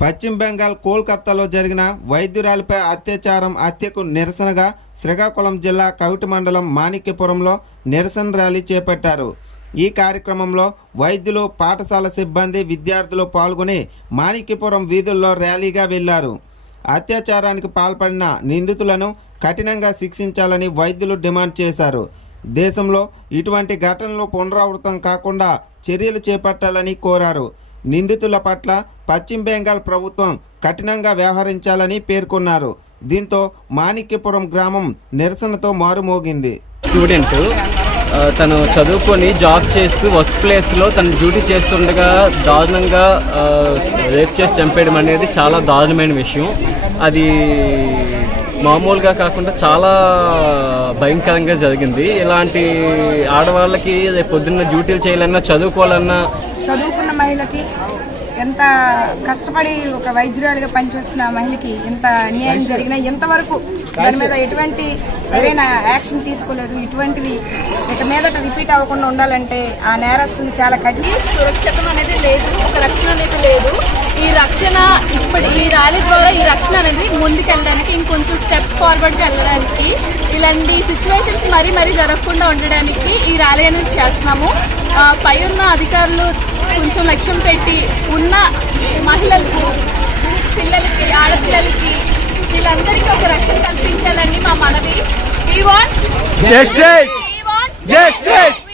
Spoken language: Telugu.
పశ్చిమ బెంగాల్ కోల్కతాలో జరిగిన వైద్యురాలిపై అత్యాచారం హత్యకు నిరసనగా శ్రీకాకుళం జిల్లా కవిటి మండలం మాణిక్యపురంలో నిరసన ర్యాలీ చేపట్టారు. ఈ కార్యక్రమంలో వైద్యులు పాఠశాల సిబ్బంది విద్యార్థులు పాల్గొని మాణిక్యపురం వీధుల్లో ర్యాలీగా వెళ్ళారు. అత్యాచారానికి పాల్పడిన నిందితులను కఠినంగా శిక్షించాలని వైద్యులు డిమాండ్ చేశారు. దేశంలో ఇటువంటి ఘటనలు పునరావృతం కాకుండా చర్యలు చేపట్టాలని కోరారు. నిందితుల పట్ల పశ్చిమ బెంగాల్ ప్రభుత్వం కఠినంగా వ్యవహరించాలని పేర్కొన్నారు. దీంతో మాణిక్యపురం గ్రామం నిరసనతో మారుమోగింది. స్టూడెంట్ తను చదువుకొని జాబ్ చేస్తూ వర్క్ ప్లేస్లో తను డ్యూటీ చేస్తుండగా దారుణంగా రేప్ చేసి చంపేయడం అనేది చాలా దారుణమైన విషయం. అది మామూలుగా కాకుండా చాలా భయంకరంగా జరిగింది. ఇలాంటి ఆడవాళ్ళకి రేపు పొద్దున్న డ్యూటీలు చేయాలన్నా చదువుకోవాలన్నా చదువుకున్న మహిళకి ఎంత కష్టపడి ఒక వైద్యురాలిగా పనిచేస్తున్న మహిళకి ఎంత అన్యాయం జరిగినా ఎంతవరకు దాని మీద ఎటువంటి సరైన యాక్షన్ తీసుకోలేదు. ఇటువంటివి ఇక మీదట రిపీట్ అవ్వకుండా ఉండాలంటే ఆ నేరస్తులు చాలా కఠిన సురక్షితం అనేది లేదు. ఒక రక్షణ అనేది లేదు. ఈ రక్షణ ఇప్పుడు ఈ ర్యాలీ ద్వారా ఈ రక్షణ అనేది ముందుకెళ్ళడానికి ఇంకొంచెం స్టెప్ ఫార్వర్డ్కి వెళ్ళడానికి ఇలాంటి సిచ్యువేషన్స్ మరీ మరీ జరగకుండా ఉండడానికి ఈ ర్యాలీ అనేది చేస్తున్నాము. పై ఉన్న అధికారులు కొంచెం లక్ష్యం పెట్టి ఉన్న మహిళలకు పిల్లలకి ఆడపిల్లలకి వీళ్ళందరికీ ఒక రక్షణ కల్పించాలని మా మనవి. We want Justice! We